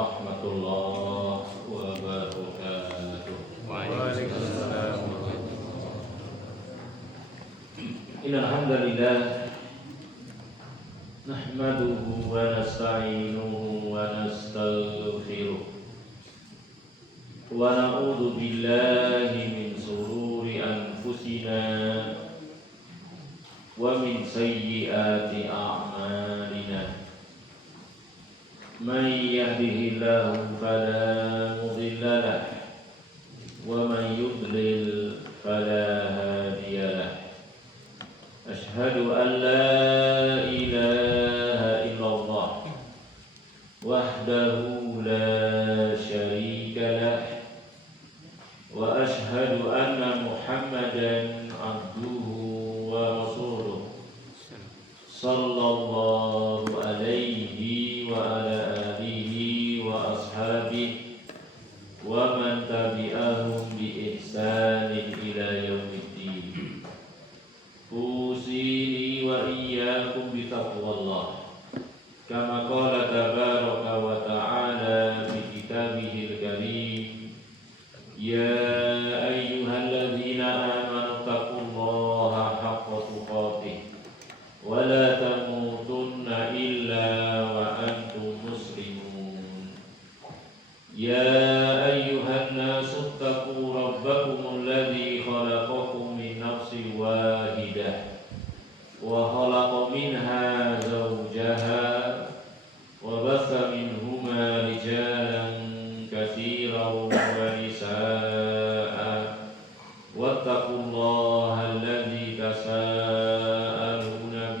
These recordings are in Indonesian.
warahmatullahi wabarakatuh. Waalaikumsalam. Innal hamdalillah nahmaduhu wa nasta'inuhu wa nastaghfiruh wa na'udzu billahi min shururi anfusina wa min sayyiati a'malina. Man yahdihillahu fala mudilla lahu wa man yudlil fala hadiya lahu. Ashhadu an la ilaha illallah wahdahu la syarika lahu wa ashhadu anna Muhammadan abduhu wa rasuluh sallallahu alaihi wa ala alihi wa ashabihi wa man tabi'ahum bi ihsanin ila yaumiddin. Usini wa iyyakum bi taqwallah kama qala tabaraka wa ta'ala fi kitabihil karim. Ya ayyuhalladzina amanu taqullaha haqqa tuqatih wa la tamutunna illa wa antum muslimun. Ya ayyuhan nasu taqu rabbakum alladzi khalaqakum min nafsin wahidah wa khalaqa minha zawjaha wa bassa minhuma rijalan katsiran wa nisaa'a wattaqullaha alladzi tasaaluna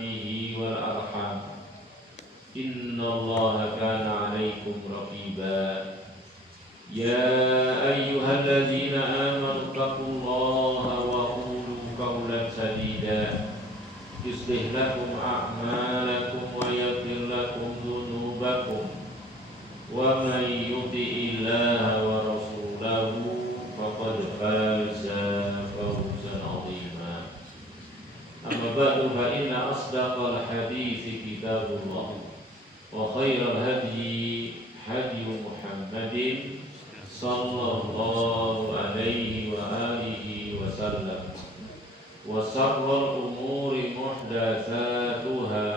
bihi wal arham innallaha kana 'alaikum raqiba. Ya ayyuhalladzina amanu taqullaha wa qulu qawlan sadida yuslih lakum a'malakum wa yaghfir lakum dhunubakum wa man yuti'illaha wa rasulahu faqad faza fawzan 'azima. Amma ba'du fa inna asdaqal hadithi kitabullah wa khairal hadyi hadyu Muhammadin sallallahu alaihi wa alihi wa sallam wa sharral umuri muhdatsatuha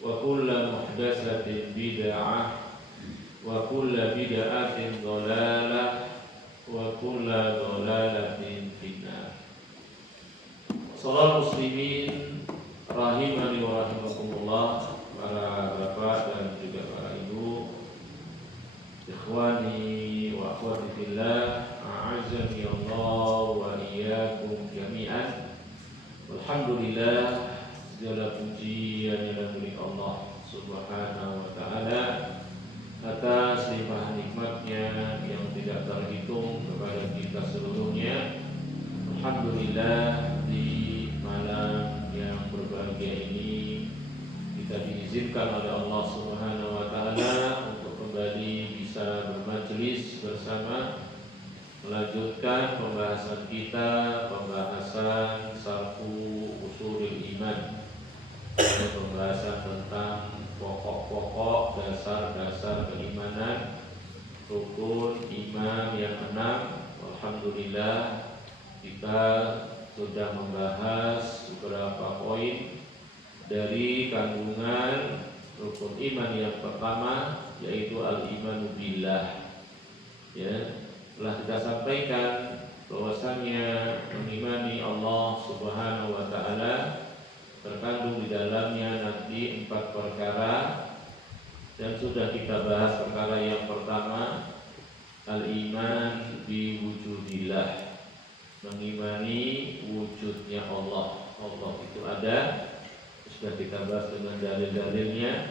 wa kullu muhdatsatin bid'ah wa kullu bid'atin dhalalah wa kullu dhalalatin finnar. Salam muslimin rahimani wa rahimakumullah, para bapak dan juga para ibu, ikhwani wa akhwati fillah, a'azzani Allah wa iyyakum jami'an. Alhamdulillah, segala puji hanya milik Allah Subhanahu wa taala atas limpah nikmatnya yang tidak terhitung kepada kita seluruhnya. Alhamdulillah, di malam yang berbahagia ini kita diizinkan oleh Allah Subhanahu wa taala untuk kembali bisa bermajelis bersama, melanjutkan pembahasan kita, pembahasan Syarhu Ushulil Iman, pembahasan tentang pokok-pokok dasar-dasar keimanan, rukun iman yang 6. Alhamdulillah, kita sudah membahas beberapa poin dari kandungan rukun iman yang pertama, yaitu al-imanu billah. Ya, telah kita sampaikan bahwasannya mengimani Allah Subhanahu wa taala terkandung di dalamnya nanti 4 perkara, dan sudah kita bahas perkara yang pertama, al-iman bi wujudillah, mengimani wujudnya Allah. Allah itu ada, sudah kita bahas dengan dalil-dalilnya.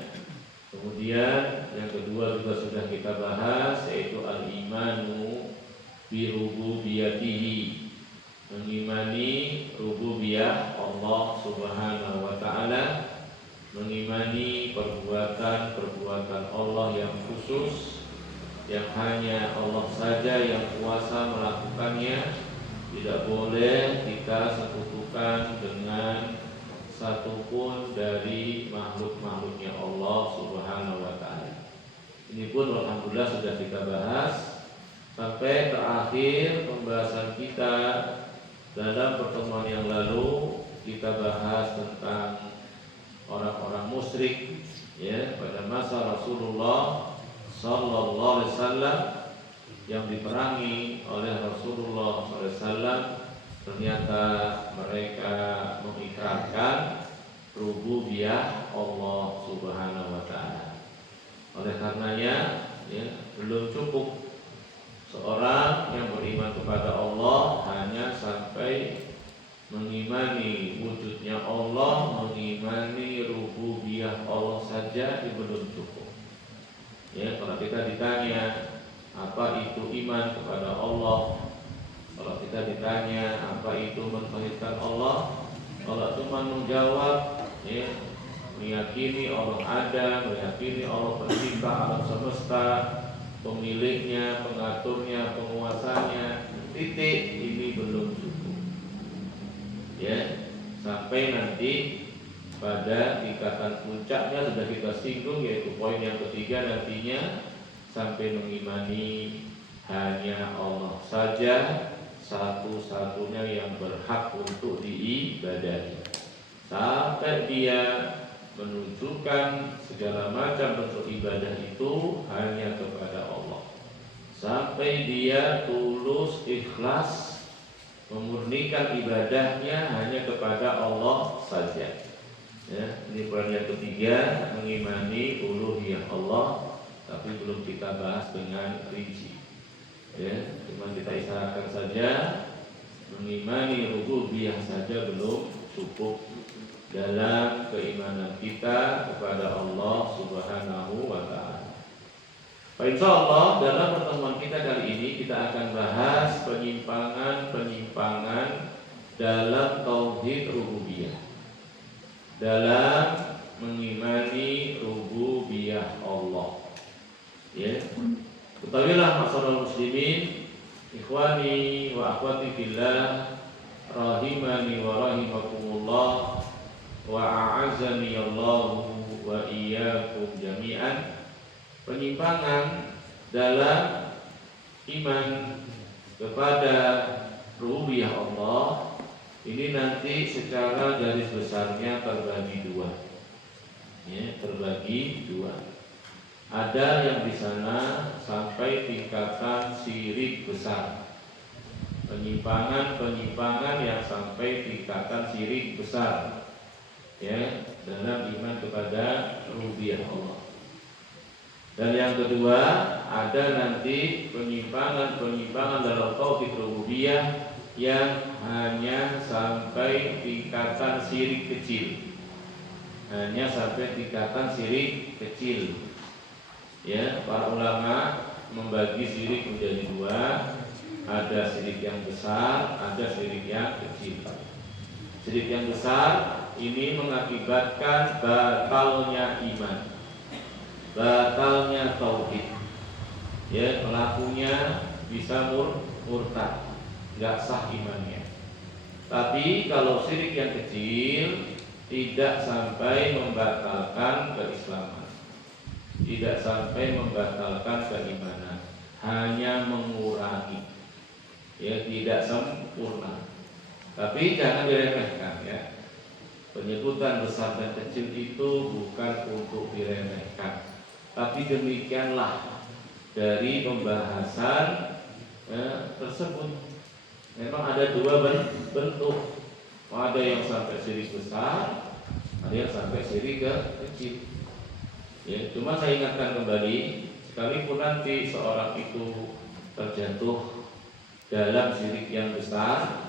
Kemudian yang kedua juga sudah kita bahas, yaitu al-imanu bi rububiyatihi, mengimani rububiyah Allah Subhanahu wa taala, mengimani perbuatan-perbuatan Allah yang khusus, yang hanya Allah saja yang kuasa melakukannya. Tidak boleh kita sekutukan dengan satupun dari makhluk-makhluknya Allah Subhanahu wa ta'ala. Ini pun alhamdulillah sudah kita bahas sampai terakhir pembahasan kita dalam pertemuan yang lalu. Kita bahas tentang orang-orang musyrik ya pada masa Rasulullah sallallahu alaihi wasallam yang diperangi oleh Rasulullah sallallahu alaihi wasallam. Ternyata mereka mengikrarkan rububiyah Allah Subhanahu wa taala. Oleh karenanya ya, belum cukup seorang yang beriman kepada Allah hanya sampai mengimani wujudnya Allah, mengimani rububiyah Allah saja, itu belum cukup. Ya, kalau kita ditanya apa itu iman kepada Allah, kalau kita ditanya apa itu mentauhidkan Allah, kalau cuma menjawab ya, meyakini Allah ada, meyakini Allah pencipta alam semesta, pemiliknya, pengaturnya, penguasanya, titik, ini belum cukup. Ya, sampai nanti pada tingkatan puncaknya sudah kita singgung, yaitu poin yang ketiga nantinya sampai mengimani hanya Allah saja satu-satunya yang berhak untuk diibadahi, sampai dia menunjukkan segala macam bentuk ibadah itu hanya kepada Allah, sampai dia tulus ikhlas memurnikan ibadahnya hanya kepada Allah saja. Ya, ini poin yang ketiga, mengimani uluhiyah Allah, tapi belum kita bahas dengan rinci. Ya, cuma kita isyaratkan saja, mengimani rububiyah saja belum cukup dalam keimanan kita kepada Allah Subhanahu wa taala. Insyaallah dalam pertemuan kita kali ini kita akan bahas penyimpangan-penyimpangan dalam tauhid rububiyah, dalam mengimani rububiyah Allah. Ya, ketahuilah masyarakat muslimin, ikhwani wa akhwati fillah, rahimani wa rahimakumullah, wa a'azzani Allah wa iyyakum jami'an. Penyimpangan dalam iman kepada rububiyah Allah ini nanti secara garis besarnya terbagi dua. Ya, terbagi dua. Ada yang di sana sampai tingkatan syirik besar. Penyimpangan yang sampai tingkatan syirik besar. Ya, dalam iman kepada rububiyah Allah. Dan yang kedua, ada nanti penyimpangan dalam tauhid rububiyah yang hanya sampai tingkatan syirik kecil. Hanya sampai tingkatan syirik kecil. Ya, para ulama membagi syirik menjadi dua. Ada syirik yang besar, ada syirik yang kecil. Syirik yang besar ini mengakibatkan batalnya iman, batalnya tauhid. Ya, pelakunya bisa murtad, nggak sah imannya. Tapi kalau syirik yang kecil tidak sampai membatalkan keislaman, tidak sampai membatalkan keimanan, hanya mengurangi. Ya, tidak sempurna. Tapi jangan diremehkan ya. Penyebutan besar dan kecil itu bukan untuk diremehkan. Tapi demikianlah dari pembahasan tersebut. Memang ada dua bentuk. Ada yang sampai syirik besar, ada yang sampai syirik kecil. Ya, cuma saya ingatkan kembali, sekalipun nanti seorang itu terjatuh dalam syirik yang besar,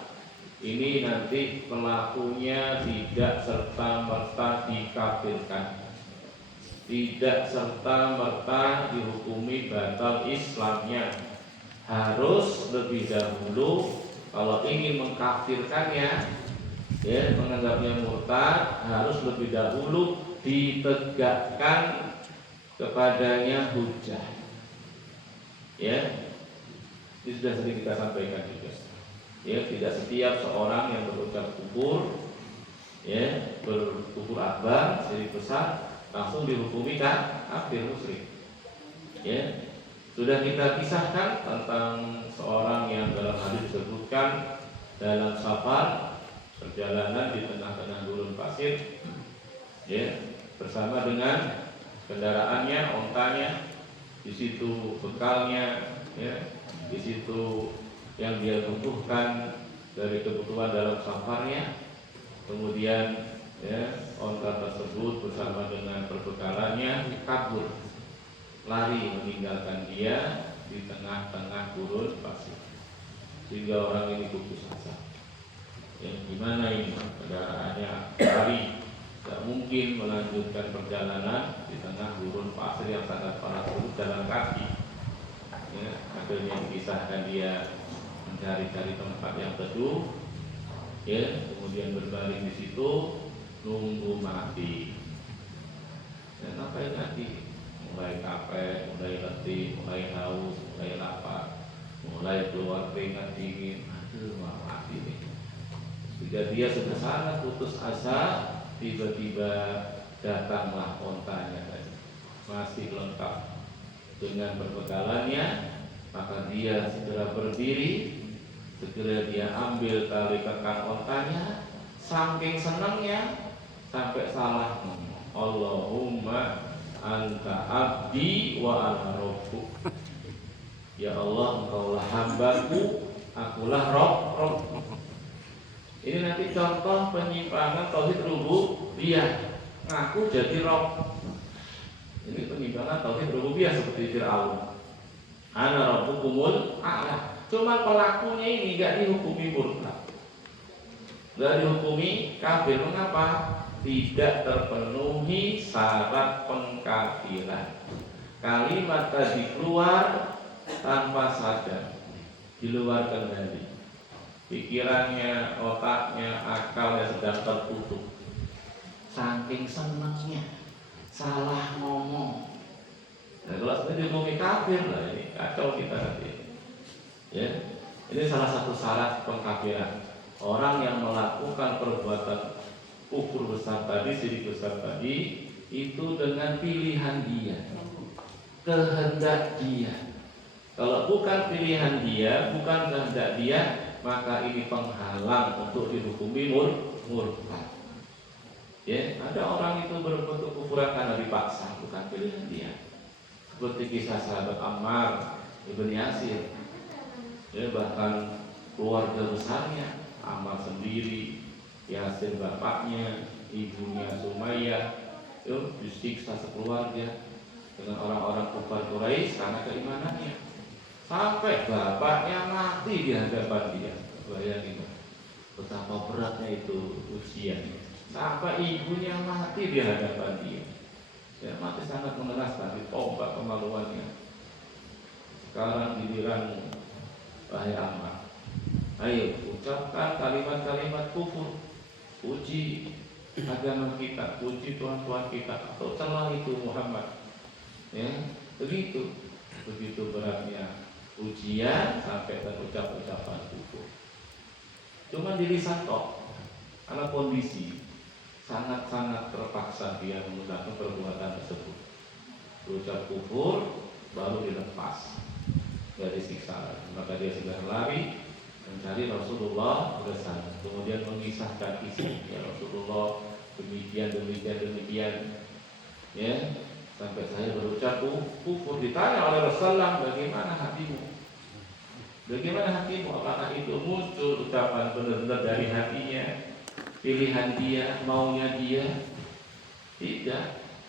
ini nanti pelakunya tidak serta-merta dikafirkan, tidak serta-merta dihukumi batal Islamnya. Harus lebih dahulu, kalau ingin mengkafirkannya, ya, menganggapnya murtad, harus lebih dahulu ditegakkan kepadanya hujjah. Ya, ini sudah sering kita sampaikan juga. Ya, tidak setiap seorang yang berucap kufur, ya, berkufur akbar, syirik besar, langsung dihukumi kafir musyrik. Ya, sudah kita kisahkan tentang seorang yang dalam hadis disebutkan dalam safar perjalanan di tengah-tengah gurun pasir, ya, bersama dengan kendaraannya, ontanya, di situ bekalnya, ya, di situ yang dia butuhkan dari kebutuhan dalam safarnya. Kemudian ya, onta tersebut bersama dengan perbekalannya kabur, lari meninggalkan dia di tengah-tengah gurun pasir, sehingga orang ini putus asa. Ya, gimana ini kendaraannya lari, tidak mungkin melanjutkan perjalanan di tengah gurun pasir yang sangat panas itu jalan kaki. Ya, akhirnya dikisahkan dia mencari-cari tempat yang teduh, ya, kemudian berbaring di situ nunggu mati. Dan sampai mati, mulai capek, mulai letih, mulai haus, mulai lapar, mulai keluar keringat dingin. Aduh, mau mati nih. Jika dia sudah sangat putus asa, tiba-tiba datanglah ontanya tadi, masih lengkap dengan perbekalannya. Maka dia segera berdiri, segera dia ambil tali kekang ontanya, saking senangnya sampai salah ngomong, Allahumma anta abdi wa ana rabbuk. Ya Allah, engkaulah hambaku, akulah Rabb. Ini nanti contoh penyimpangan tauhid rububiyah, ngaku jadi Rabb. Ini penyimpangan tauhid rububiyah seperti Fir'aun. Ana rabbukumul a'la. Cuma pelakunya ini gak dihukumi murtad, gak dihukumi kafir. Mengapa? Tidak terpenuhi syarat pengkafiran. Kalimat tadi keluar tanpa sadar, di luar kendali. Pikirannya, otaknya, akalnya sedang tertutup. Saking senangnya salah ngomong. Nah, kalau sudah dihukumi kafir lah, ini kacau kita nanti. Ya, ini salah satu syarat pengkafiran. Orang yang melakukan perbuatan kufur besar tadi, syirik besar tadi, itu dengan pilihan dia, kehendak dia. Kalau bukan pilihan dia, bukan kehendak dia, maka ini penghalang untuk dihukumi murtad. Ya, ada orang itu berbuat kekufuran karena dipaksa, bukan pilihan dia. Seperti kisah sahabat Ammar ibn Yasir, ya, bahkan keluarga besarnya, Ammar sendiri, Yasir bapaknya, ibunya Sumayyah, itu disiksa sekeluarga dengan orang-orang kufar Quraisy karena keimanannya. Sampai bapaknya mati di hadapan dia. Bayangin betapa beratnya itu ujian. Sampai ibunya mati di hadapan dia. Ya, mati sangat mengenaskan, ditombak kemaluannya. Sekarang giliranmu, wahai Ammar. Ayo ucapkan kalimat-kalimat kufur, puji agama kita, puji Tuhan-Tuhan kita, atau celah itu Muhammad. Ya, begitu beratnya ujian sampai terucap ucapan kufur. Cuma di lisan tok, karena kondisi sangat-sangat terpaksa dia menggunakan perbuatan tersebut. Berucap kufur baru dilepas dari siksa. Maka dia segera lari mencari Rasulullah bersama. Kemudian mengisahkan isi, ya Rasulullah demikian. Ya, sampai saya berucap kufur. Ditanya oleh Rasulullah, bagaimana hatimu? Bagaimana hatimu? Apakah itu muncul ucapan benar-benar dari hatinya? Pilihan dia, maunya dia? Tidak.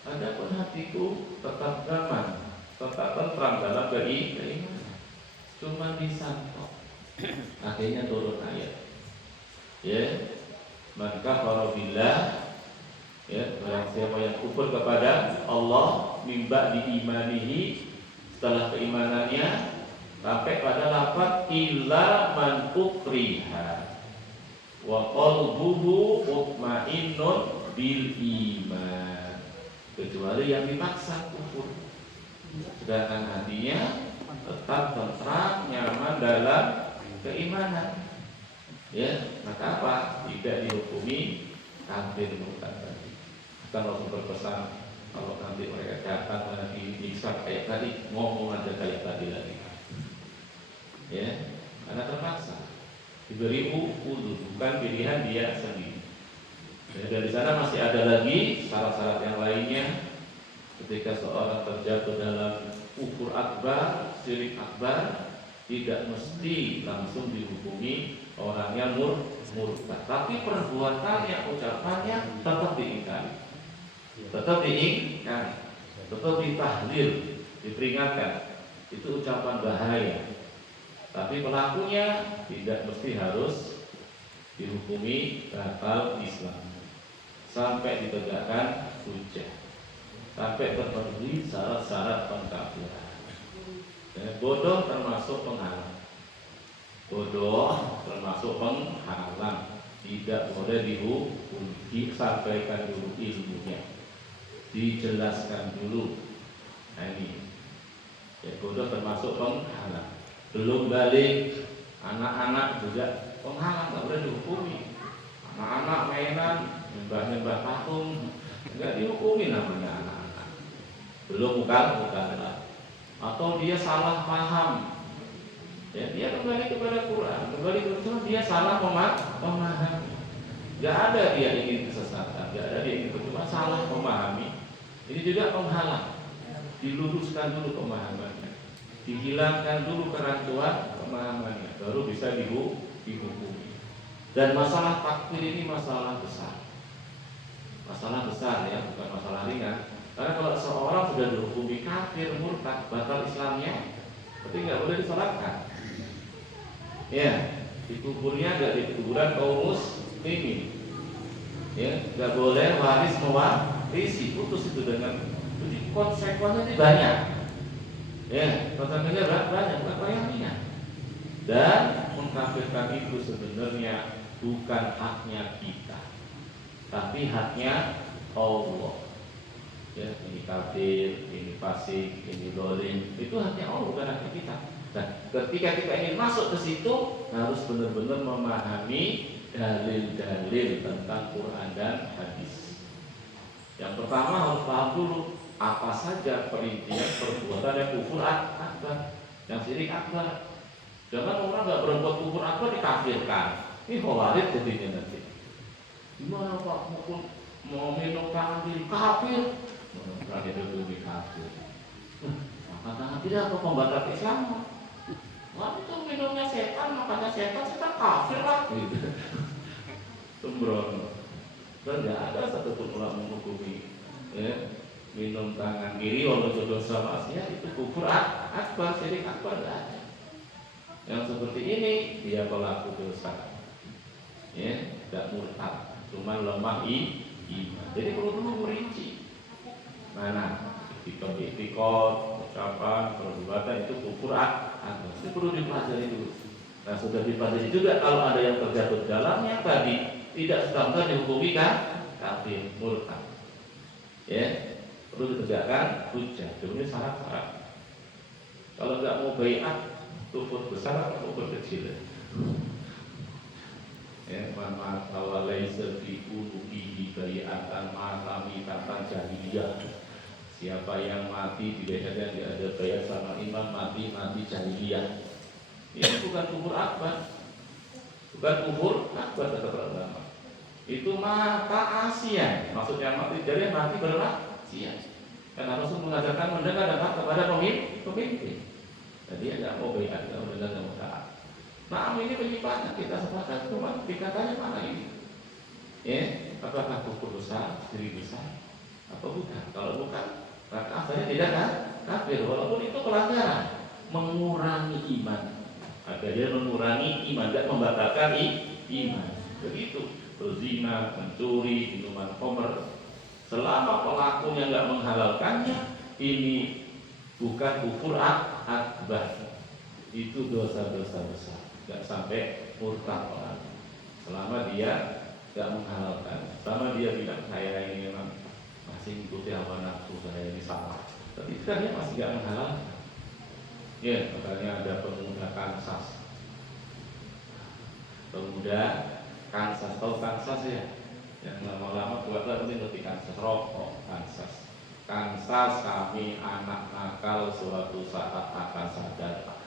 Adapun hatiku tetap aman, tetap tentram dalam keimanan. Cuma disantok. Akhirnya turun ayat. Ya, maka para billah, ya, barang siapa yang kufur kepada Allah mimba diimanihi, setelah keimanannya, sampai pada lafaz illa man ukriha wa qalbuhu mutmainnun bil iman, kecuali yang dipaksa kufur, sedangkan hatinya tetap tentram, nyaman dalam keimanan. Ya, maka apa? Tidak dihukumi kafir murtad tadi. Kita Rasul berpesan, Kalau nanti mereka datang lagi bisa kayak tadi, ngomong aja kayak tadi lagi. Ya, karena terpaksa diberi udur, bukan pilihan dia sendiri. Ya, dari sana masih ada lagi syarat-syarat yang lainnya. Ketika seorang terjatuh dalam kufur akbar, syirik akbar, tidak mesti langsung dihukumi orangnya murtad, tapi perbuatannya, ucapannya tetap diingkari, tetap ditahlil, diperingatkan. Itu ucapan bahaya. Tapi pelakunya tidak mesti harus dihukumi batal Islam sampai ditegakkan hujjah, sampai terpenuhi syarat-syarat pengkafiran. Bodoh termasuk penghalang. Bodoh termasuk penghalang. Tidak boleh dihukum, disampaikan dulu ilmunya, dijelaskan dulu. Nah ini, ya, bodoh termasuk penghalang. Belum balik, anak-anak juga penghalang, nggak boleh dihukumi. Anak-anak mainan, nyembah-nyembah patung, nggak dihukumi namanya anak-anak. Belum bukan. Atau dia salah paham, ya, dia kembali kepada Quran, kembali ke Quran, dia salah memahami. Gak ada dia ingin kesesatan, gak ada dia ingin cuma salah memahami. Ini juga penghalang. Diluruskan dulu pemahamannya, dihilangkan dulu kerancuan pemahamannya, baru bisa dihukumi. Dan masalah takfir ini masalah besar ya, bukan masalah ringan. Karena kalau seorang sudah dihukumi kafir, murtad, batal Islamnya, berarti nggak boleh disolatkan. Ya, dikuburnya nggak di kuburan kaum muslimin. Ya, nggak boleh waris mewarisi, putus itu dengan. Jadi konsekuensinya banyak. Ya, konsekuensinya banyak, nggak bayangnya. Dan mengkafirkan itu sebenarnya bukan haknya kita, tapi haknya Allah. Ya, ini kafir, ini fasik, ini dolim, itu haknya Allah, bukan haknya kita. Nah, ketika kita ingin masuk ke situ, harus benar-benar memahami dalil-dalil tentang Quran dan hadis. Yang pertama harus paham dulu apa saja perincian perbuatan yang kufur akbar, yang syirik akbar. Jangan orang nggak berbuat kufur akbar dikafirkan. Ini khawarij jadinya nanti. Gimana Pak, mau minum tangan diri kafir? Berarti itu lebih kafir. Maka tangan tidak apa pembatal Islam. Wah, itu minumnya setan, makanya setan kafir lah. Gitu. Sembrono. Dan tidak ada satupun ulama menghukumi, ya, minum tangan kiri walaupun dosa maksiat itu kufur akbar, syirik akbar, tidak ada. Yang seperti ini dia pelaku dosa, ya, tidak murtad, cuma lemah iman. Jadi perlu merinci mana tikot, ucapan, perbuatan itu kufur akbar. Itu perlu dipelajari dulu. Nah, sudah dipelajari juga kalau ada yang terjatuh dalamnya tadi tidak serta dihukumi kan kafir, murtad. Ya, perlu ditegakkan hujjah. Ini syarat-syarat. Kalau nggak mau baiat, kufur besar atau kufur kecil. Ya, man laisa fi qulubihi bai'atan ma'ami tatan jahiliyah. Siapa yang mati tidak ada bayat sama imam, mati jahiliyah. Ini bukan kufur akbar. Bukan kufur akbar kata para ulama. Itu mata asian. Maksudnya mati jadi mati bermaksiat. Karena Rasul mengajarkan mendengar dan taat kepada pemimpin. Jadi tidak mau baiat, tidak mau dengar, tidak mau taat. Nah, ini penyimpangan kita sepakat. Cuma dikatanya mana ini? Ya, apakah kufur besar, syirik besar, atau bukan? Kalau bukan, maka asalnya tidak kan kafir. Walaupun itu pelanggaran, mengurangi iman. Agar dia mengurangi iman, tidak membatalkan iman. Begitu. Berzina, mencuri, minuman khamr, selama pelakunya nggak menghalalkannya, ini bukan kufur akbar. Itu dosa-dosa besar. Nggak sampai murtad orang. Selama dia nggak menghalalkan, selama dia bilang saya ini memang masih mengikuti hawa nafsu, saya ini salah, tapi kan dia masih nggak menghalalkan. Ya, makanya ada pemuda Kansas. Pemuda Kansas, tahu Kansas ya? Yang lama-lama buat ini ngerti Kansas, rokok Kansas. kansas kami anak nakal suatu saat akan sadar.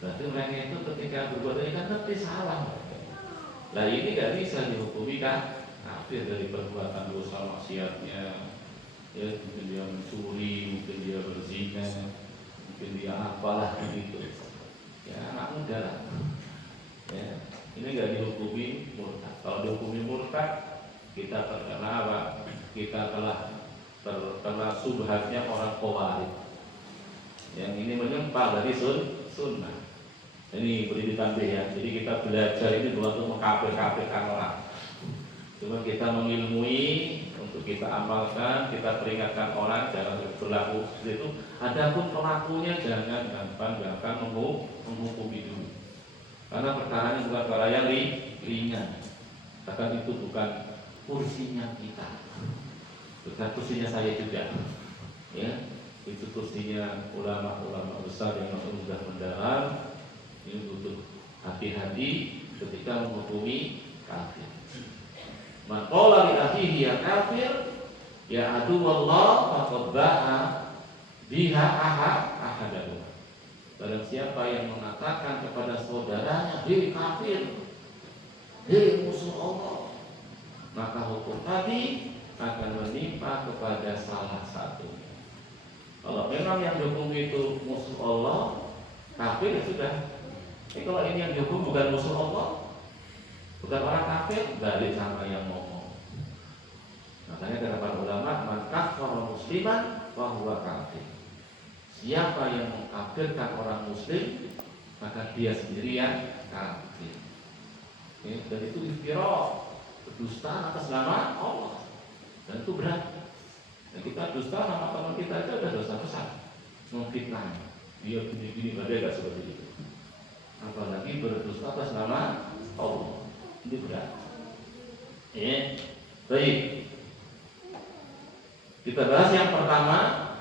Berarti mereka itu ketika berbuat ini kan ngerti salah. Nah ini gak bisa dihukumi kan kafir dari perbuatan dosa maksiatnya. Ya mungkin dia mencuri, mungkin dia berzina, mungkin dia apalah begitu. Ya anak muda lah. Ya, ini gak dihukumi murtad. Kalau dihukumi murtad, kita terkena apa? Kita telah terkena subhatnya orang Khawarij yang ini menyempal dari sunnah. Ini beri ditambah ya. Jadi kita belajar ini bukan untuk mengkafir-kafirkan orang. Cuma kita mengilmui untuk kita amalkan, kita peringatkan orang jangan berlaku seperti itu. Adapun pelakunya jangan gampang-gampang menghukumi dulu. Karena perkara ini bukan perkara yang ringan. Bahkan itu bukan kursinya kita. Bukan kursinya saya juga. Ya, itu kursinya ulama-ulama besar yang sudah mendalam. Ini butuh hati-hati ketika menghukumi kafir. Man qala li akhihi ya kafir ya adu wallah faqad ba'a biha ahadahu. Barang siapa yang mengatakan kepada saudaranya, "Hei kafir, hei musuh Allah," maka hukum tadi akan menimpa kepada salah satunya. Kalau memang yang dihukum itu musuh Allah, kafir ya sudah. Kalau ini yang dihukum bukan musuh Allah, bukan orang kafir, balik sama yang ngomong. Makanya kata para ulama, man kafara musliman fa huwa kafir. Siapa yang mengkafirkan orang muslim, maka dia sendiri yang kafir. Ya, dan itu iftira, berdusta atas nama Allah. Dan itu berat. Dan kita dusta nama teman kita itu ada dosa besar. Memfitnah. Dia gini-gini, badai gak seperti itu. Apalagi berdusta atas nama Allah. Ini berat. Baik. Kita bahas yang pertama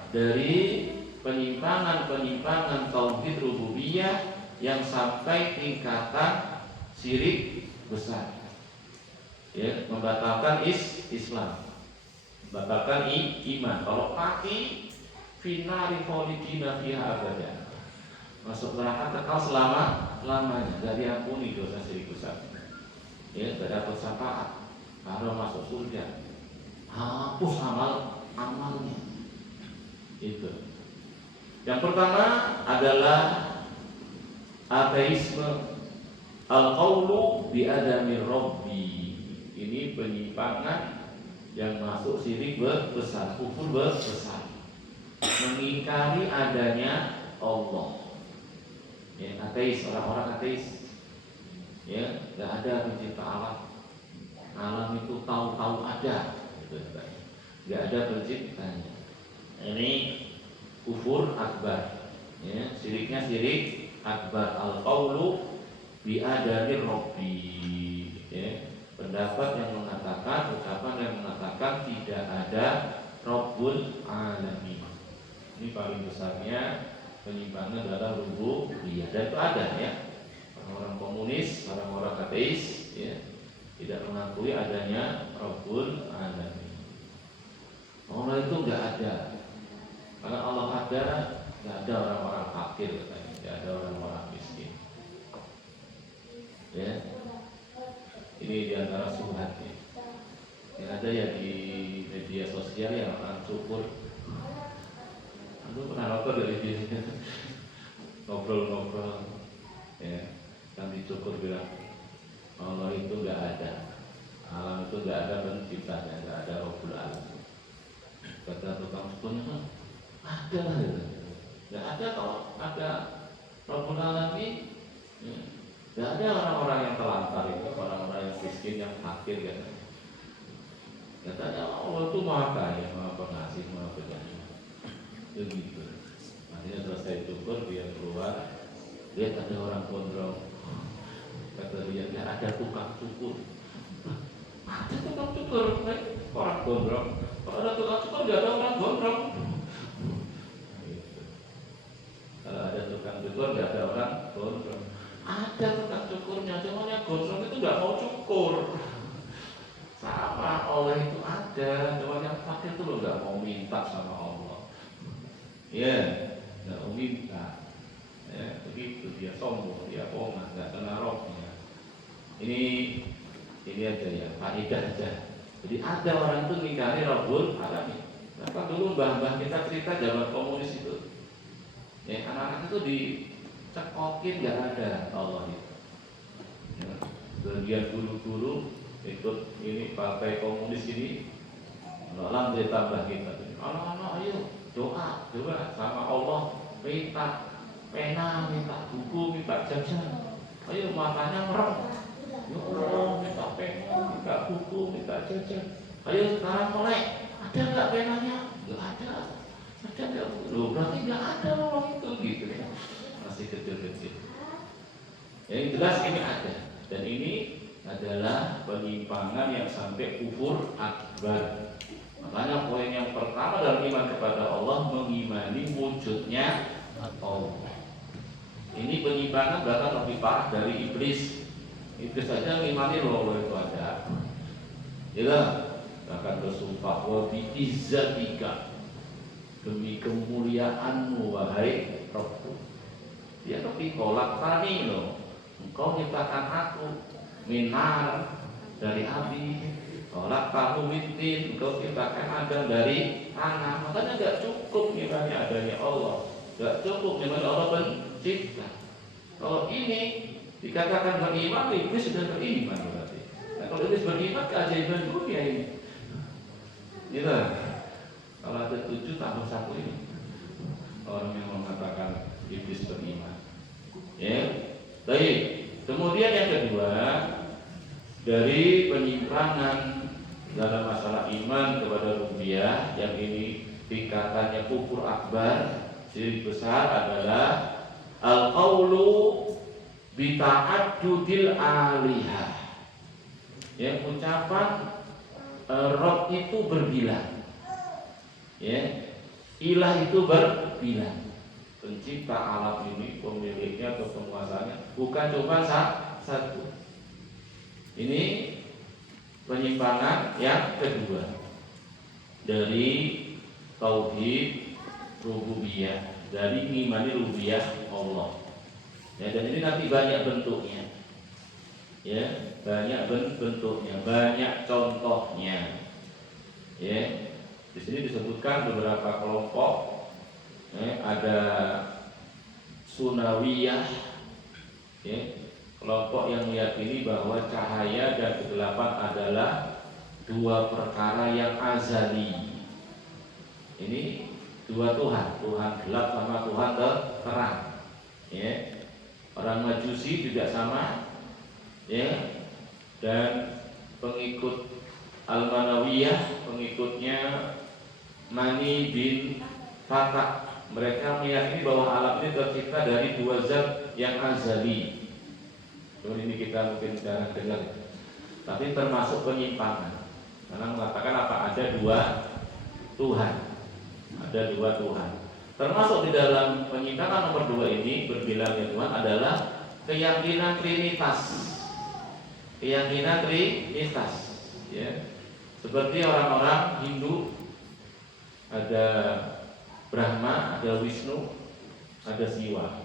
dari penyimpangan tauhid rububiyah yang sampai tingkatan syirik besar. Ya, membatalkan Islam. Membatalkan iman. Kalau kaki finari khalidina fiha abada. Masuk neraka kekal selama-lamanya, enggak diampuni dosa syirik besar. Ya, enggak dapat syafaat. Kalau masuk surga, hapus amalnya. Itu. Yang pertama adalah ateisme, al-qaulu bi adami rabbi. Ini penyimpangan yang masuk syirik besar, kufur besar. Mengingkari adanya Allah. Ya, ateis, orang-orang ateis. Ya, enggak ada pencipta alam. Alam itu tahu-tahu ada. Enggak ada penciptanya. Ini kufur akbar. Ya, syiriknya syirik akbar, al-qaulu bi adami rabbi. Ya, pendapat yang mengatakan, ucapan yang mengatakan tidak ada Rabbul Alamin. Ini paling besarnya penyimpangan dalam rububiyah. Dan itu ada ya. Orang-orang komunis, orang-orang ateis ya, tidak mengakui adanya Rabbul Alamin. Allah itu enggak ada. Karena Allah ada, enggak ada orang-orang fakir katanya, enggak ada orang-orang miskin. Ya. Ini diantara subhatnya. Yang ada ya di media sosial yang orang cukur. Aku pernah nonton dari dia ngobrol-ngobrol. Ya, kan dicukur bilang Allah itu enggak ada. Alam itu enggak ada penciptanya, enggak ada Rabbul Alamin. Kata tukang cukurnya kan ada lah gitu. Enggak ada kalau ada Rabbul Alamin. Ya. Tidak ada orang-orang yang telantar itu, orang-orang yang miskin, yang fakir katanya. Katanya Allah itu maha kaya, maha pengasih, maha penyayang. Begitu. Akhirnya selesai cukur, dia keluar, lihat ada orang gondrong. Kata dia, ya ada tukang cukur. Ada tukang cukur, orang gondrong. Kalau ada tukang cukur, tidak ada orang gondrong. Gitu. Kalau ada tukang cukur, tidak ada orang gondrong. Ada tukang cukurnya, cuma yang gondrong itu nggak mau cukur. Sama Allah itu ada, cuma yang fakir itu lo nggak mau minta. minta sama Allah. Ya, nggak mau minta. Ya, begitu dia sombong, dia omah, nggak kenal rohnya. Ini aja ya, faedah aja. Jadi ada orang itu mengingkari Rabbul Alamin. Maka dulu mbah-mbah kita cerita zaman komunis itu, ya anak-anak itu dicekokin nggak ada Allah itu. Ya, bagian guru-guru ikut ini partai komunis ini, malah ditambah kita. Anak-anak ayo doa sama Allah, minta pena, minta buku, minta jajan. Ayo matanya merem. Ya Allah, minta pena, minta buku, minta jajan. Ayo sekarang mulai. Ada nggak penanya? Nggak ada. Ada nggak? Loh, berarti nggak ada orang itu gitu ya. Masih kecil-kecil. Yang jelas ini ada. Dan ini adalah penyimpangan yang sampai kufur akbar. Makanya poin yang pertama dalam iman kepada Allah, mengimani wujudnya Allah. Ini penyimpangan bahkan lebih parah dari iblis. Iblis saja mengimani loh itu ada. Ya, bahkan bersumpah wa bi izzatika, demi kemuliaanmu wahai Rabbku. Dia tapi kolak tani loh. Engkau nyiptakan aku minar dari api. Kolak kamu mitin, engkau ciptakan Adam dari tanah. Makanya gak cukup ngimani adanya Allah, gak cukup ngimani Allah pencipta. Kalau ini dikatakan beriman, iblis sudah beriman berarti. Nah, kalau iblis beriman, keajaiban dunia ini. Gitu. Kalau ada 7 tambah 1 ini orang yang mengatakan iblis beriman. Ya, baik. Kemudian yang kedua, dari penyimpangan dalam masalah iman kepada rububiyah, yang ini tingkatannya kufur akbar, syirik besar, adalah al-qaulu bi ta'addudil alihah. Ya, ucapan Rob itu berbilang, ya, ilah itu berbilang. Pencipta alam ini, pemiliknya atau penguasanya bukan cuma satu. Ini penyimpangan yang kedua dari tauhid rububiyah, dari mengimani rububiyah Allah. Ya, dan ini nanti banyak bentuknya. Ya, banyak bentuknya, banyak contohnya. Ya, di sini disebutkan beberapa kelompok. Ya, ada Sunawiyah, ya, kelompok yang meyakini bahwa cahaya dan kegelapan adalah dua perkara yang azali. Ini dua Tuhan, Tuhan gelap sama Tuhan terang. Ya, orang Majusi juga sama. Ya, dan pengikut Al-Manawiyah, pengikutnya Mani bin Fatah, mereka meyakini bahwa alam ini tercipta dari dua zat yang azali. Ini kita mungkin jarang dengar, tapi termasuk penyimpangan. Karena mengatakan apa, ada dua Tuhan, ada dua Tuhan. Termasuk di dalam penyimpangan nomor 2 ini, berbilangnya Tuhan adalah keyakinan Trinitas. Keyakinan Trinitas, ya. Seperti orang-orang Hindu, ada Brahma, ada Wisnu, ada Siwa,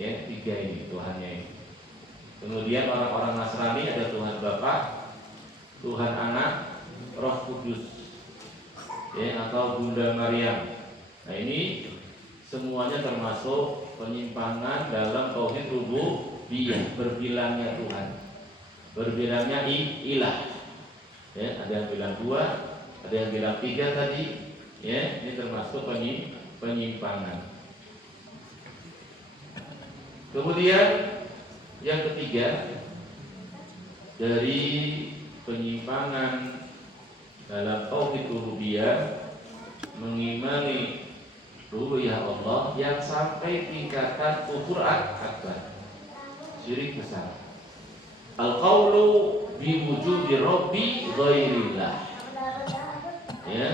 ya, 3 ini Tuhannya ini. Kemudian orang-orang Nasrani ada Tuhan Bapa, Tuhan Anak, Roh Kudus, ya, atau Bunda Maryam. Nah, ini semuanya termasuk penyimpangan dalam tauhid rububiyah, berbilangnya Tuhan, berbilangnya ilah. Ya, ada yang bilang 2, ada yang bilang 3 tadi. Ya, ini termasuk penyimpangan. Kemudian yang ketiga dari penyimpangan dalam tauhid rububiyah, mengimani rububiyah Allah yang sampai tingkatan kufur akbar, syirik besar. Al-qaulu bi wujudi rabbi ghairillah. Ya,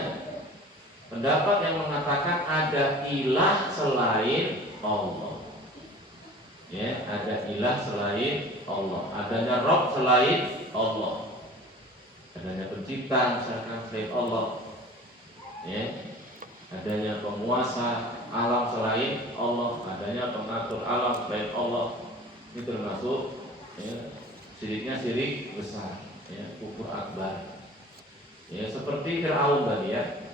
pendapat yang mengatakan ada ilah selain Allah. Ya, ada ilah selain Allah, adanya Rabb selain Allah, adanya pencipta misalkan selain Allah. Ya, adanya penguasa alam selain Allah, adanya pengatur alam selain Allah. Ini termasuk ya, syiriknya syirik besar, ya, kufur akbar. Ya, seperti Fir'aun tadi ya.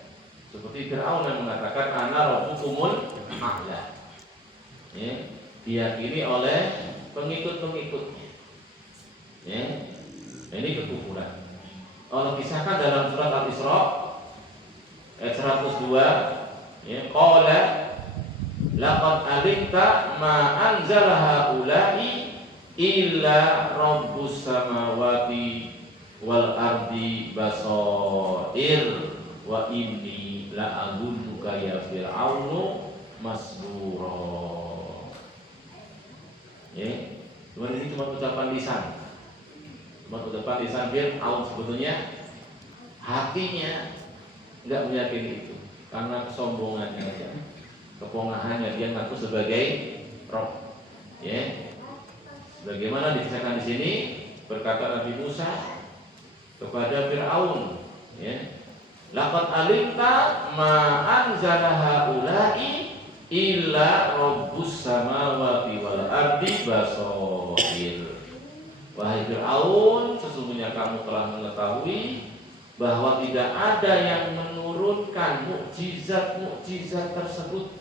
Seperti Fir'aun yang mengatakan ana rabbukumul a'la. Ya, diyakini oleh pengikut-pengikutnya. Ya. Ini kekufuran. Allah kisahkan dalam surat Al-Isra ayat 102, ya, qala laqad alimta ma anzala haula'i illa rabbus samawati wal ardi basair wa inni la aghunnuka ya fir'aunu masbura. Ya, cuma ini cuma ucapan lisan. Cuma ucapan lisan Fir'aun, sebetulnya hatinya enggak meyakini itu karena kesombongannya aja, kepongahannya, dia ngaku sebagai Rob. Ya, bagaimana dikisahkan di sini, berkata Nabi Musa kepada Fir'aun, ya, laqad alimta ma anzala haula'i illa rabbus samawati wal ardi basair. Wahai Fir'aun, sesungguhnya kamu telah mengetahui bahwa tidak ada yang menurunkan mukjizat-mukjizat tersebut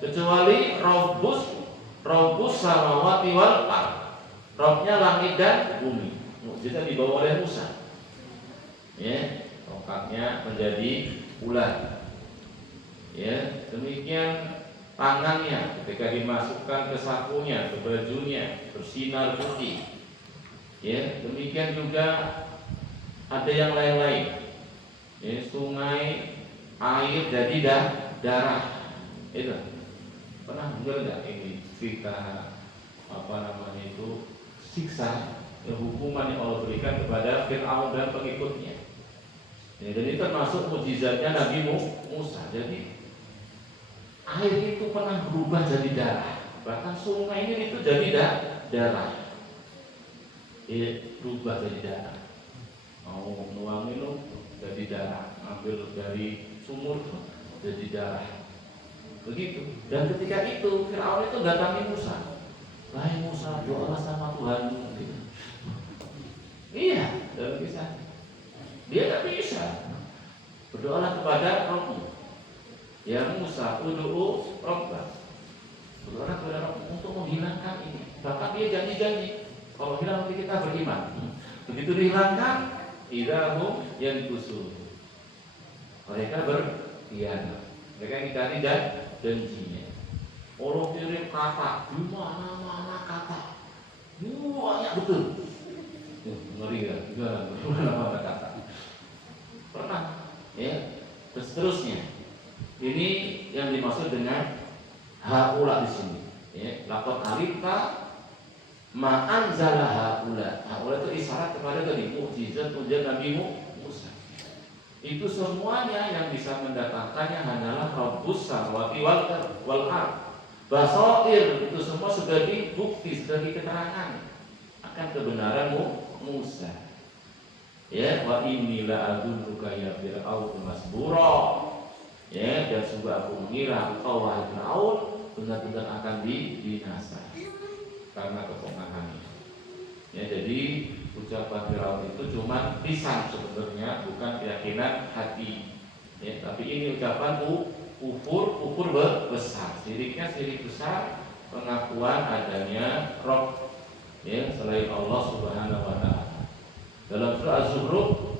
kecuali Rabbus samawati wal ard, Rabbnya langit dan bumi. Mukjizat dibawa oleh Musa. Ya, tongkatnya menjadi ular. Ya, demikian tangannya ketika dimasukkan ke sakunya, ke bajunya, bersinar putih. Ya, demikian juga ada yang lain-lain. Ya, sungai, air jadi darah. Itu pernah dengar nggak ini cerita apa namanya itu siksa, ya, hukuman yang Allah berikan kepada Fir'aun dan pengikutnya. Ya, jadi termasuk mukjizatnya Nabi Musa. Jadi air itu pernah berubah jadi darah. Bahkan sungai ini itu jadi darah. Ya, berubah jadi darah. Mau nuang minum jadi darah, ambil dari sumur jadi darah. Begitu. Dan ketika itu Fir'aun itu datangi Musa. Wahai Musa, doalah sama Tuhanmu. Gitu. Iya, dalam kisah. Dia tak bisa. Berdoalah kepada Rabbmu. Ya Musa, ud'u Rabbak. Berdoalah kepada Rabbmu untuk menghilangkan ini. Bahkan dia janji-janji, kalau hilang nanti kita beriman. Begitu dihilangkan, idahum yang kusur. Mereka berkhianat. Mereka ingkari janjinya. Allah kirim kata, di mana-mana kata. Banyak betul. Ngeri ya, gimana kata. Pernah, ya. Terus terusnya. Ini yang dimaksud dengan haula di sini. Ya, laqad alimta ma anzala haula. Haula itu isyarat kepada tadi mukjizat Nabi Musa. Itu semuanya yang bisa mendatangkannya hanyalah Rabbus samawati wal ard. Basair itu semua sebagai bukti, sebagai keterangan akan kebenaran Musa. Ya, wa inni la aghunnuka ya fir'aun masbura. Ya, dan sungguh aku mengira engkau wahai Fir'aun benar-benar akan binasa karena kepongahannya. Ya, jadi ucapan Fir'aun itu cuma lisan sebenarnya, bukan keyakinan hati. Ya, tapi ini ucapan kufur besar. Syiriknya syirik besar, pengakuan adanya Rabb, ya, selain Allah Subhanahu wa taala. Dalam surah Az-Zukhruf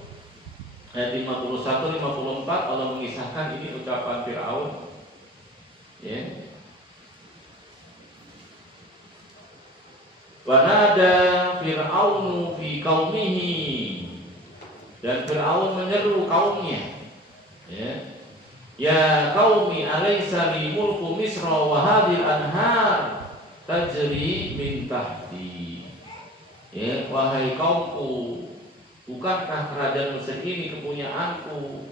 ayat 51-54 Allah mengisahkan ini ucapan Fir'aun. Ya. Wa nada Fir'aunu fi qaumihi, dan Fir'aun menyeru kaumnya. Ya. Ya qaumi alaysa li mulku Misra wa hadhil anhar tajri min tahti. Ya, wahai kaumku, bukankah kerajaan Mesir ini kepunyaanku,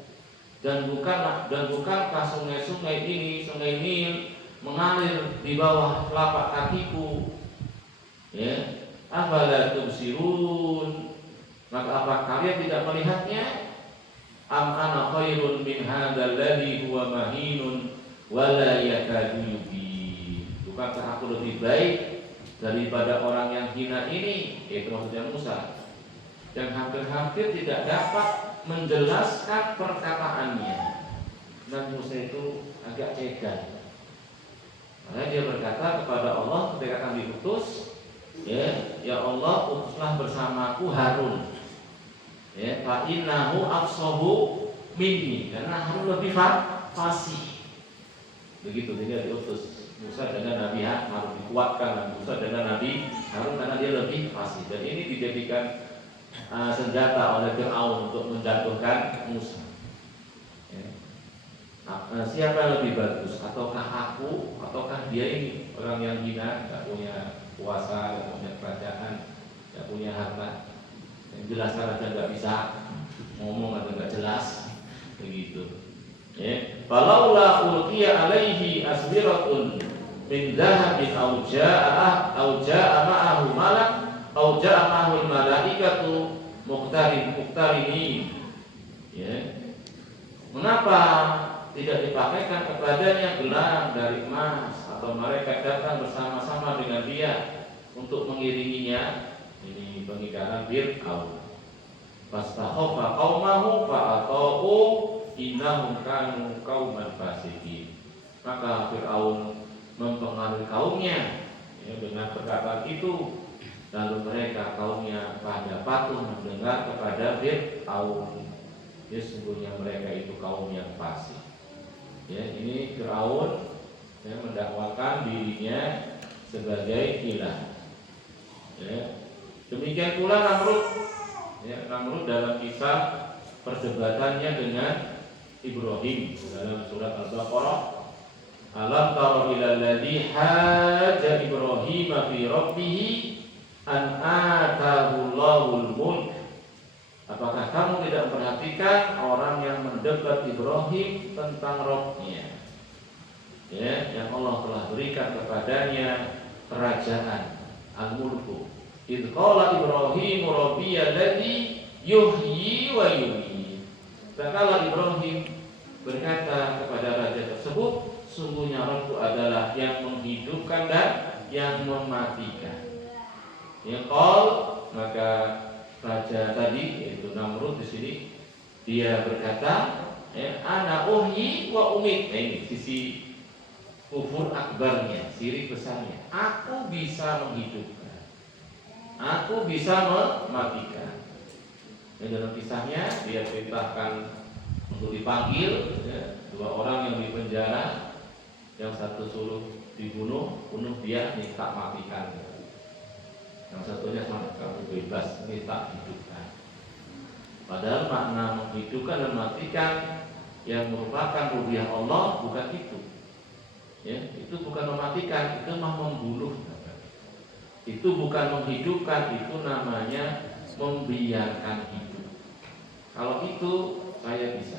dan bukankah sungai-sungai ini, sungai Nil, mengalir di bawah telapak kakiku? Ya, afala tubsirun, maka apa kalian tidak melihatnya? am ana khairun min hadzal ladzi huwa mahinun wa la yakadu yubin. Bukankah aku lebih baik daripada orang yang hina ini, yaitu maksudnya Musa, yang hampir-hampir tidak dapat menjelaskan perkataannya. Dan Musa itu agak cegat. Makanya dia berkata kepada Allah ketika akan diutus, ya Allah, utuslah bersamaku Harun. Ya, fa innahu afsahu minni, karena Harun lebih fasih. Begitu dia diutus Musa dengan Nabi Harun, dikuatkan dan Musa dengan Nabi Harun karena dia lebih fasih. Dan ini dijadikan senjata oleh Fir'aun untuk menjatuhkan Musa. Siapa yang lebih bagus? Ataukah aku? Ataukah dia ini orang yang hina, tidak punya kuasa, tidak punya kerajaan, tidak punya harta, yang jelas aja nggak bisa ngomong atau nggak jelas, begitu. Falaula ulqiya alaihi asbiratun min dhahabin aw jaa'a ma'ahu malak aw jaa'a ma'ahu malaikatu muqtarinin. Mengapa tidak dipakaikan kepadanya gelang dari emas atau mereka datang bersama-sama dengan dia untuk mengiringinya? Ini pengingkaran Fir'aun. Fastakhafa qaumahu fa'ata'u innahum kanu qauman fasiqin. Maka Fir'aun mempengaruhi kaumnya dengan perkataan itu, lalu mereka kaumnya pada patuh mendengar kepada Fir'aun. Sesungguhnya mereka itu kaum yang fasik. Ini Fir'aun mendakwakan dirinya sebagai ilah. Demikian pula Namrud. Namrud dalam kisah perdebatannya dengan Ibrahim dalam surat Al-Baqarah, alam tara ilal ladzi haja Ibrahim fi rabbih an atahu Allahul mulk. Apakah kamu tidak memperhatikan orang yang mendebat Ibrahim tentang Rabb-nya, yang Allah telah berikan kepadanya kerajaan, al-mulku. Idz qala Ibrahim rabbiya alladzi yuhyi wa yumiit. Tatkala Ibrahim berkata kepada raja tersebut, sungguhnya Rabbku adalah yang menghidupkan dan yang mematikan. Maka raja tadi, yaitu Namrud di sini, dia berkata, ana uhyi wa umit. Ini sisi kufur akbarnya, syirik besarnya. Aku bisa menghidupkan, aku bisa mematikan. Dalam kisahnya dia perintahkan untuk dipanggil dua orang yang dipenjara, yang satu suruh dibunuh, dia minta matikan. Yang satunya kamu bebas, minta hidupkan. Padahal makna menghidupkan dan matikan yang merupakan rububiyah Allah bukan itu. Itu bukan mematikan, itu mah membunuh. Itu bukan menghidupkan, itu namanya membiarkan hidup. Kalau itu saya bisa,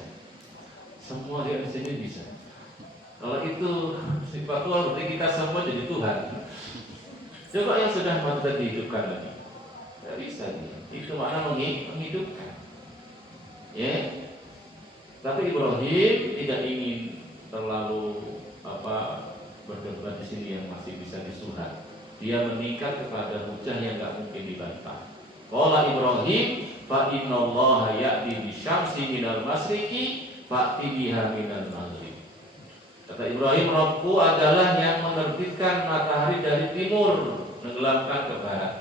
semua di sini bisa. Kalau itu sifat Tuhan, berarti kita semua jadi Tuhan. Coba yang sudah mati dihidupkan lagi, tidak bisa dia. Itu makna menghidupkan. Tapi Ibrahim tidak ingin terlalu berdebat di sini yang masih bisa disuhat. Dia meningkat kepada hujah yang tidak mungkin dibantah. Qala Ibrahim, fa innallaha ya'ti bisyamsi minal masriqi fa'ti biha minal maghrib. Kata Ibrahim, Rabbku adalah yang menerbitkan matahari dari timur, menenggelamkan ke barat.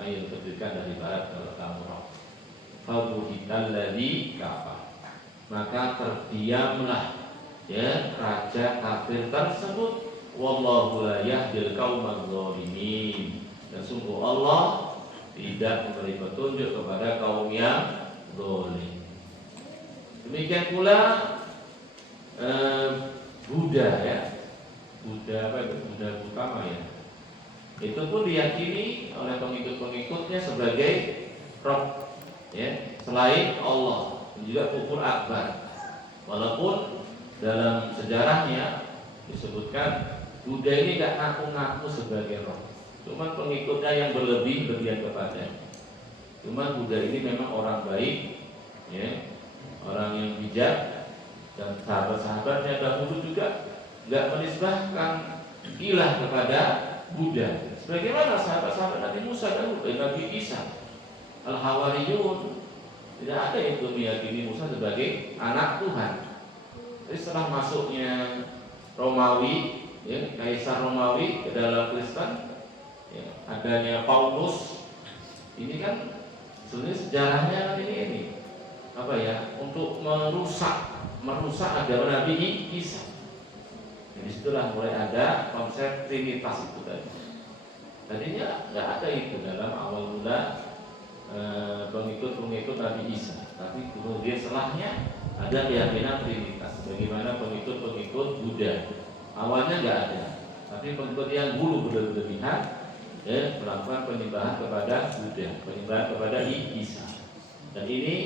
Ayo terbitkan dari barat kalau kamu Rabb. Fabuhital ladzi kafar. Maka terdiamlah raja kafir tersebut. Wallahu la yahdil qaumadz zalimin. Dan sungguh Allah tidak memberi petunjuk kepada kaum yang zalim. Demikian pula Buddha, Buddha utama itu pun diyakini oleh pengikut-pengikutnya sebagai Rabb, selain Allah, dan juga kufur akbar. Walaupun dalam sejarahnya disebutkan Buddha ini tidak ngaku-ngaku sebagai Rabb, cuma pengikutnya yang berlebihan kepadanya. Cuma Buddha ini memang orang baik, orang yang bijak, dan sahabat-sahabatnya dahulu juga nggak menisbahkan ilah kepada Buddha. Sebagaimana sahabat-sahabat Nabi Musa dahulu, Nabi Isa, Al-Hawariyun, tidak ada yang meyakini Musa sebagai anak Tuhan. Jadi setelah masuknya Romawi, ya, Kaisar Romawi ke dalam Kristen, ya, adanya Paulus, ini kan sebenarnya sejarahnya kan ini apa ya, untuk merusak agama Nabi Isa. Jadi disitulah mulai ada konsep Trinitas itu tadi. Tadinya nggak ada itu dalam awal mula pengikut Nabi Isa, tapi kemudian setelahnya ada keyakinan Trinitas. Bagaimana pengikut Buddha, awalnya nggak ada, tapi pengikut yang dulu berlebihan, ya, melakukan penyembahan kepada Buddha, penyembahan kepada Isa. Dan ini,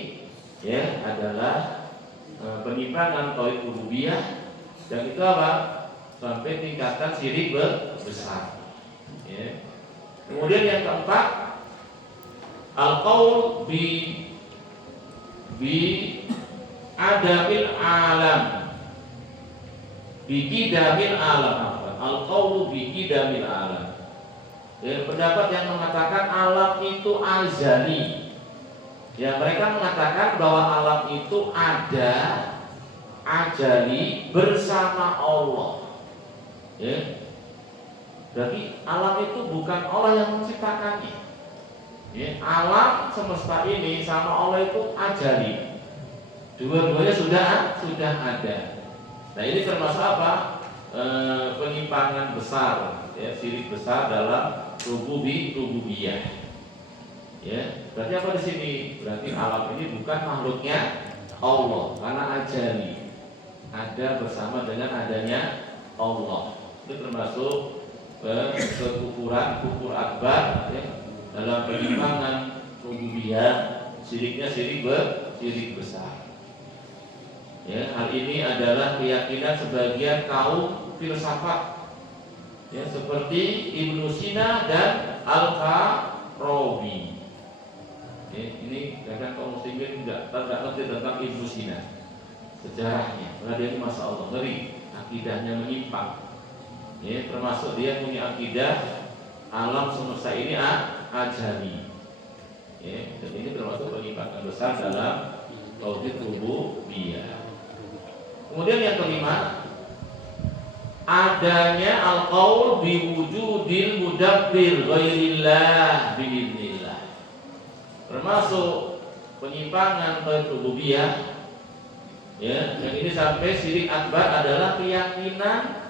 ya, adalah penyimpangan tauhid rububiyah, dan itu apa? Sampai tingkatan syirik besar. Ya. Kemudian yang keempat, al-qaul bi adamil alam, bi qidamil alam. Al-qaul bi qidamil alam. Ya, pendapat yang mengatakan alam itu azali. Ya, mereka mengatakan bahwa alam itu ada azali bersama Allah. Ya. Berarti alam itu bukan Allah yang menciptakannya. Ya, alam semesta ini sama Allah itu azali. Dua-duanya sudah ada. Nah, ini termasuk apa? Penyimpangan besar, ya, syirik besar dalam rububiyah. Ya, berarti apa di sini? Berarti alam ini bukan makhluknya Allah, karena azali, ada bersama dengan adanya Allah. Itu termasuk kufur akbar, ya, dalam penyimpangan rububiyah, syiriknya syirik besar. Ya, hal ini adalah keyakinan sebagian kaum filsafat, ya, seperti Ibnu Sina dan Al-Farabi. Ya, ini kadang kaum muslimin tidak ngerti tentang Ibnu Sina, sejarahnya. Karena dia ini masya Allah ngeri, akidahnya menyimpang. Ya, termasuk dia punya akidah alam semesta ini azali. Ya, dan ini termasuk penyimpangan besar dalam tauhid rububiyah. Kemudian yang kelima, adanya al-qaul biwujudil mudabbir ghairillah biidznillah. Termasuk penyimpangan tauhid rububiyah, ya, yang ini sampai syirik akbar adalah keyakinan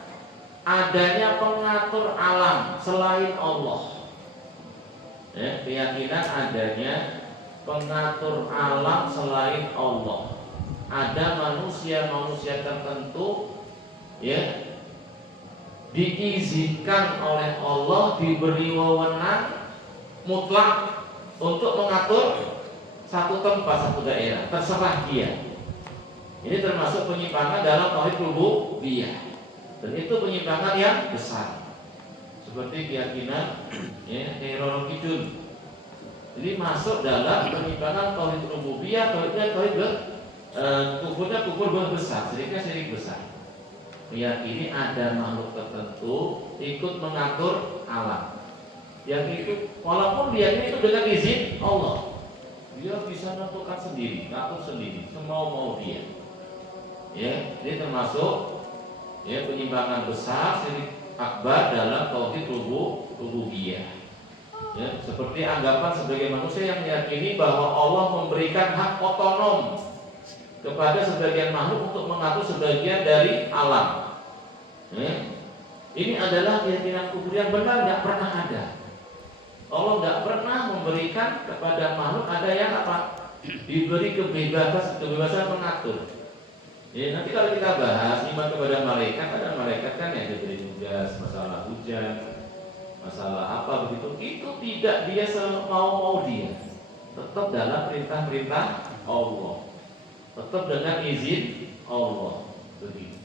adanya pengatur alam selain Allah. Ya, keyakinan adanya pengatur alam selain Allah. Ada manusia tertentu, ya, diizinkan oleh Allah, diberi wewenang mutlak untuk mengatur satu tempat, satu daerah, terserah dia. Ini termasuk penyimpangan dalam tauhid rububiyah. Dan itu penyimpangan yang besar, seperti keyakinan, ya, Roro Kidul. Jadi masuk dalam penyimpangan tauhid rububiyah, kufurnya kufur besar, syirik besar. Meyakini ada makhluk tertentu ikut mengatur alam. Yang itu, walaupun dia itu dengan izin Allah, dia bisa menentukan sendiri, ngatur sendiri, semau dia. Ya, ini termasuk, ya, penyimpangan besar syirik akbar dalam tauhid rububiyah. Ya, seperti anggapan sebagai manusia yang meyakini bahwa Allah memberikan hak otonom kepada sebagian makhluk untuk mengatur sebagian dari alam. Ya, ini adalah keyakinan kufur yang benar, nggak pernah ada. Allah nggak pernah memberikan kepada makhluk ada yang apa? Diberi kebebasan mengatur. Ya, nanti kalau kita bahas iman kepada malaikat, ada malaikat kan yang diberi tugas masalah hujan, masalah apa begitu, itu tidak dia mau dia, tetap dalam perintah Allah, tetap dengan izin Allah begitu.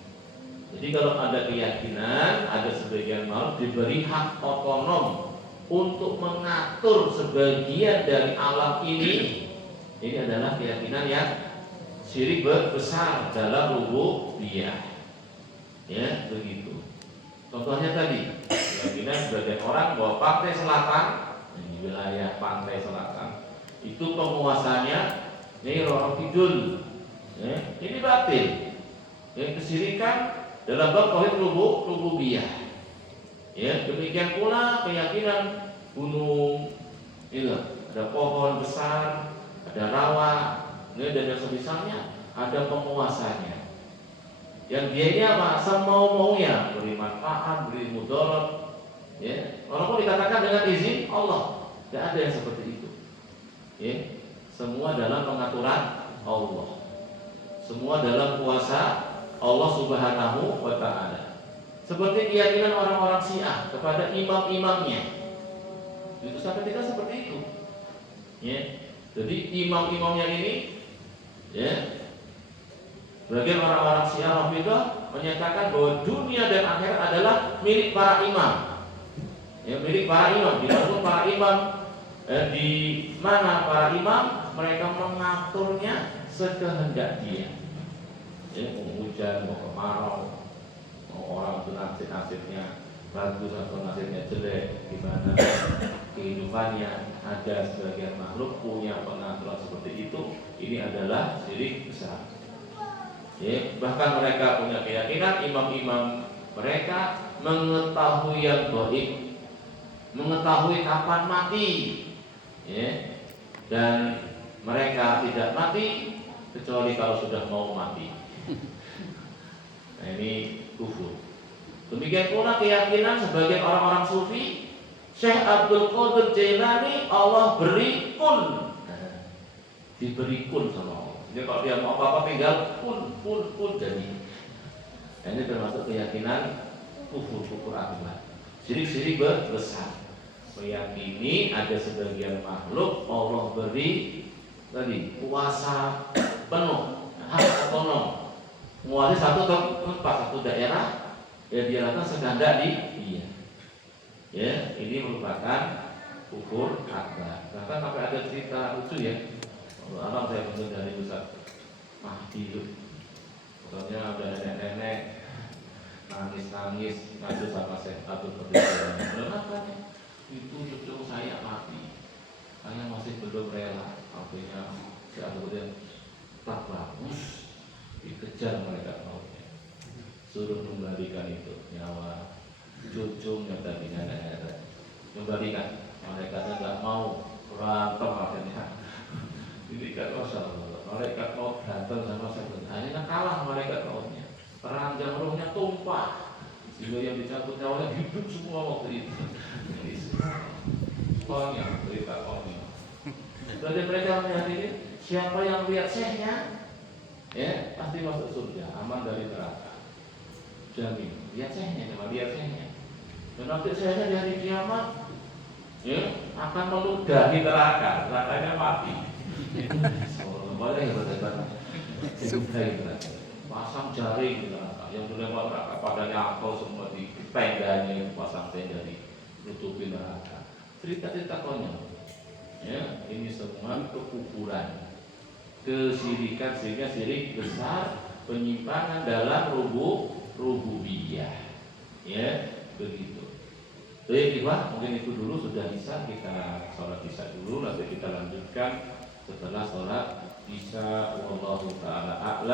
Jadi kalau ada keyakinan ada sebagian makhluk diberi hak otonom untuk mengatur sebagian dari alam ini adalah keyakinan yang syirik besar dalam rububiyah. Ya, begitu. Contohnya tadi, keyakinan sebagian orang bahwa pantai selatan, ini wilayah pantai selatan, itu penguasanya Nyai Roro Kidul. Ya, ini batil. Yang kesyirikan dalam bab tauhid rububiyah. Ya, demikian pula keyakinan gunung, itu ada pohon besar, ada rawa, ya, dan yang semisalnya ada penguasanya. Yang dia ini apa? Semau-maunya, beri manfaat, beri mudarat. Ya, walaupun dikatakan dengan izin Allah, tidak ada yang seperti itu. Ya, semua dalam pengaturan Allah, semua dalam kuasa Allah Subhanahu wa Ta'ala. Seperti keyakinan orang-orang Syiah kepada imam-imamnya, itu sampai tidak seperti itu. Ya, jadi imam-imamnya ini, ya, bagian orang-orang Syiah Rafidah menyatakan bahwa dunia dan akhirat adalah milik para imam. Ya, milik para imam. Di mana para imam, di mana para imam mereka mengaturnya sekehendak dia. Ya, mau hujan, mau kemarau, mau orang itu nasib-nasibnya bagus atau nasibnya jelek, gimana kehidupannya. Ada sebagian makhluk punya pengaturan seperti itu. Ini adalah syirik besar. Ya, bahkan mereka punya keyakinan imam-imam mereka mengetahui yang gaib, mengetahui kapan mati, ya, dan mereka tidak mati kecuali kalau sudah mau mati. Nah, ini kufur. Demikian pula keyakinan sebagian orang-orang sufi, Syekh Abdul Qadir Jailani Allah beri kun, diberi kun sama Allah. Jadi kalau dia mau apa-apa tinggal kun jadi. Nah, ini termasuk keyakinan kufur akbar. Syirik besar. Meyakini ada sebagian makhluk Allah beri tadi kuasa penuh, hak otonom, menguasai satu tempat, satu daerah, ya dia lakukan sekehendak dia. Ya, ini merupakan kufur akbar. Bahkan sampai ada cerita lucu ya. Alam saya bentuk dari Ustaz Mahdi itu. Pokoknya ada nenek-nenek nangis ngadu sama Syekh Abdul Qadir. Kenapa? Itu cucu saya mati, saya masih belum rela. Artinya Syekh Abdul Qadir tak bagus, dikejar mereka maunya, suruh kembalikan itu nyawa cucunya tadi, nenek-nenek kembalikan. Mereka tidak mau, berantem akhirnya. Ini kan Rasulullah, mereka mau berantem sama Syekh. Akhirnya kalah mereka maunya, peranjang rohnya tumpah, sehingga yang dicabut nyawanya hidup semua waktu itu. Ini konyol, cerita konyol. Jadi mereka meyakini siapa yang lihat syekhnya, ya pasti masuk surga, aman dari neraka. Jamin, lihat syekhnya, cuma lihat syekhnya. Dan nanti syekhnya di hari kiamat, ya akan meludahi neraka, nerakanya mati. Boleh berdebat. Pasang jaring di neraka, yang dilempar neraka padanya akal semua di tendanya, pasang tenda ditutupi neraka. Cerita-cerita konyol. Ya, ini semua kekufuran, kesyirikan, sehingga syirik besar, penyimpangan dalam rububiyah. Ya, begitu. Baik, Ikhwah, mungkin itu dulu sudah bisa kita sholat isya dulu, nanti kita lanjutkan setelah sholat isya. Wallahu ta'ala a'lam.